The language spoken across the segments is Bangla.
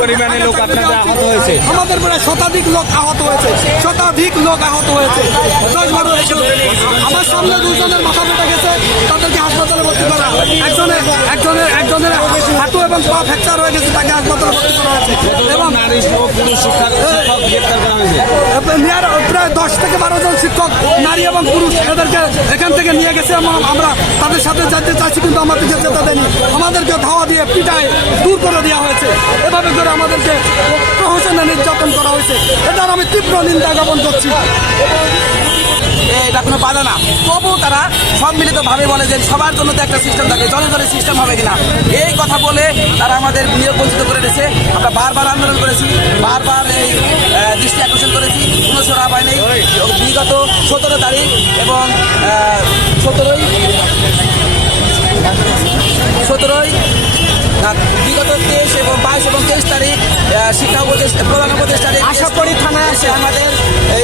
পরিমাণে লোক আপনাদের আহত হয়েছে। আমাদের প্রায় শতাধিক লোক আহত হয়েছে শতাধিক লোক আহত হয়েছে। আমার সামনে দুজনের মাথা ফেটে গেছে তাদেরকে হাসপাতালে ভর্তি করা। একজনের একজনের একজনের হাঁটু এবং পা ফ্র্যাকচার হয়ে গেছে তাকে হাসপাতালে ভর্তি করা হয়েছে। এবং প্রায় দশ থেকে বারো জন শিক্ষক নারী এবং পুরুষ এদেরকে এখান থেকে নিয়ে গেছে। এবং আমরা তাদের সাথে যেতে চাইছি কিন্তু আমাদেরকে যেতে দেয়নি আমাদেরকে ধাওয়া দিয়ে পিটায় দূর করে দেওয়া হয়েছে এভাবে করে আমাদেরকে প্রহসনে নির্যাতন করা হয়েছে এটার আমি তীব্র নিন্দা জ্ঞাপন করছি। এটা কোনো বাধা না। তবু তারা সম্মিলিতভাবে বলে যে সবার জন্য তো একটা সিস্টেম থাকে। জনগণের সিস্টেম হবে কিনা? এই কথা বলে তারা আমাদের নিয়োগ বঞ্চিত করে দিয়েছে। আমরা বারবার আন্দোলন করেছি, বারবার এই দৃষ্টি আকর্ষণ করেছি। কোনো সরা পায়নি বিগত সতেরো তারিখ এবং সতেরোই সতেরোই বিগত তেইশ এবং বাইশ এবং শিক্ষা উপদেষ্টা প্রধান উপদেষ্টা আশা করি থানায় এসে আমাদের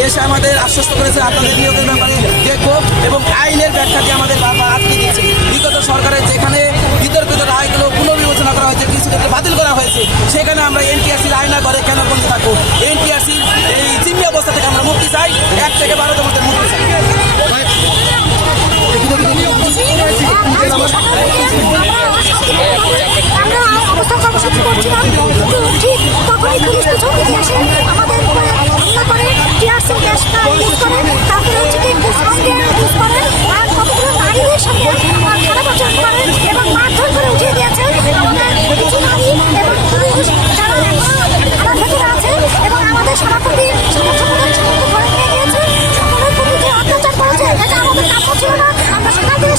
এসে আমাদের আশ্বস্ত করেছে আপনাদের নিয়োগের ব্যাপারে দেখব এবং আইনের ব্যাখ্যা দিয়ে আমাদের বারবার আটকে দিয়েছে। বিগত সরকারের যেখানে বিতর্কিত রায়গুলো পুনর্বিবেচনা করা হয়েছে কিছু ক্ষেত্রে বাতিল করা হয়েছে সেখানে আমরা এনটিআরসির আয়না করে কেন বন্ধ থাকব? এনটিআরসির এই জিম্মি অবস্থা থেকে আমরা মুক্তি চাই এক থেকে বারোটার মধ্যে মুক্তি চাই। আমরা অবস্থান কর্মসূচি করছিলাম তখনই পুলিশ থেকে এসে আমাদের উপরে হামলা করে টিয়ারসেল গ্যাস ইউজ করে, তারপরে হচ্ছে কি সাউন্ড ইউজ করে, আর কতগুলো নারীদের সাথে খারাপ আচরণ করে এবং মারধর করে উঠিয়ে দিয়েছে। আমাদের কিছু নারী এবং পুরুষ যারা আমার ভেতরে আছে এবং আমাদের না। আমরা সেখান থেকে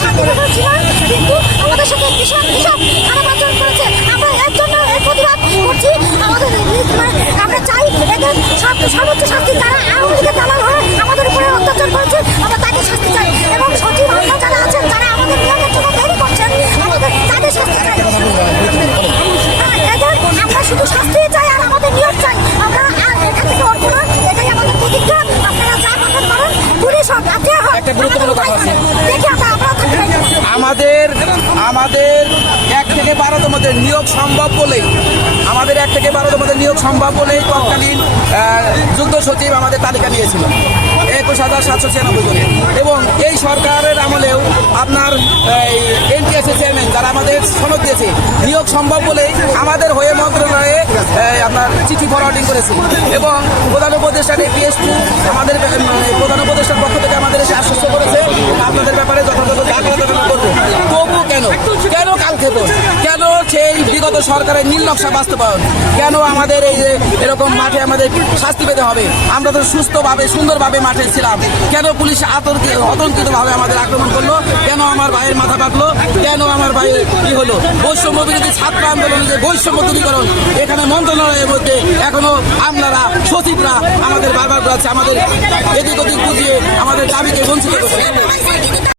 ছিলাম কিন্তু আমাদের সাথে ভীষণ ভীষণ খারাপ আচরণ করেছে আমরা এর জন্য এর প্রতিবাদ করছি আমাদের এই- মানে আমরা চাই এদের সব- সর্বোচ্চ শাস্তি যারা আওয়ামী লীগের দালাল হয়ে আমাদের উপরে অত্যাচার করেছে আমরা তাকে শাস্তি চাই। এবং সচিব আমরা যারা আছেন যারা আমাদের নিয়োগের জন্য দেরি করছেন আমাদের তাদের শাস্তি চাই। আমরা শুধু শাস্তি চাই আর আমাদের নিয়োগ চাই। আমরা আর থেকে অল্প না এটাই আমাদের প্রতিজ্ঞা। আপনারা যা পুলিশ হোক আর যে হোক একটা গুরুত্বপূর্ণ কথা আছে। দেখি আমরা আমরা আমাদের আমাদের এক থেকে বারোতম মধ্যে নিয়োগ সম্ভব বলেই আমাদের এক থেকে বারোতম মধ্যে নিয়োগ সম্ভব বলেই তৎকালীন যুগ্ম সচিব আমাদের তালিকা দিয়েছিল। একুশ হাজার সাতশো ছিয়ানব্বই জনের। এবং এই সরকারের আমলেও আপনার এনটিএসএ চেয়ারম্যান যারা আমাদের সনদ দিয়েছে, নিয়োগ সম্ভব বলেই আমাদের হয়ে মন্ত্রণালয়ে আপনার চিঠি ফরওয়ার্ডিং করেছে। এবং প্রধান উপদেষ্টা এপিএস টু আমাদের প্রধান উপদেষ্টার পক্ষ থেকে আমাদের এসে আশ্বস্ত করেছে। সরকারের নীল নকশা বাস্তবায়ন। কেন আমাদের এই যে এরকম মাঠে আমাদের শাস্তি পেতে হবে? আমরা তো সুস্থভাবে, সুন্দরভাবে মাঠে ছিলাম। কেন পুলিশ আতঙ্কিত আতঙ্কিতভাবে আমাদের আক্রমণ করল? কেন আমার ভাইয়ের মাথা কাটলো কেন আমার ভাই কি হলো? বৈষম্য বিরোধী ছাত্র আন্দোলনে যে বৈষম্য দূরীকরণ, এখানে মন্ত্রণালয়ের মধ্যে এখনও আমলারা, সচিবরা আমাদের বারবার বলাচ্ছে আমাদের এদিক ওদিক বুঝিয়ে আমাদের দাবিকে বঞ্চিত করছে।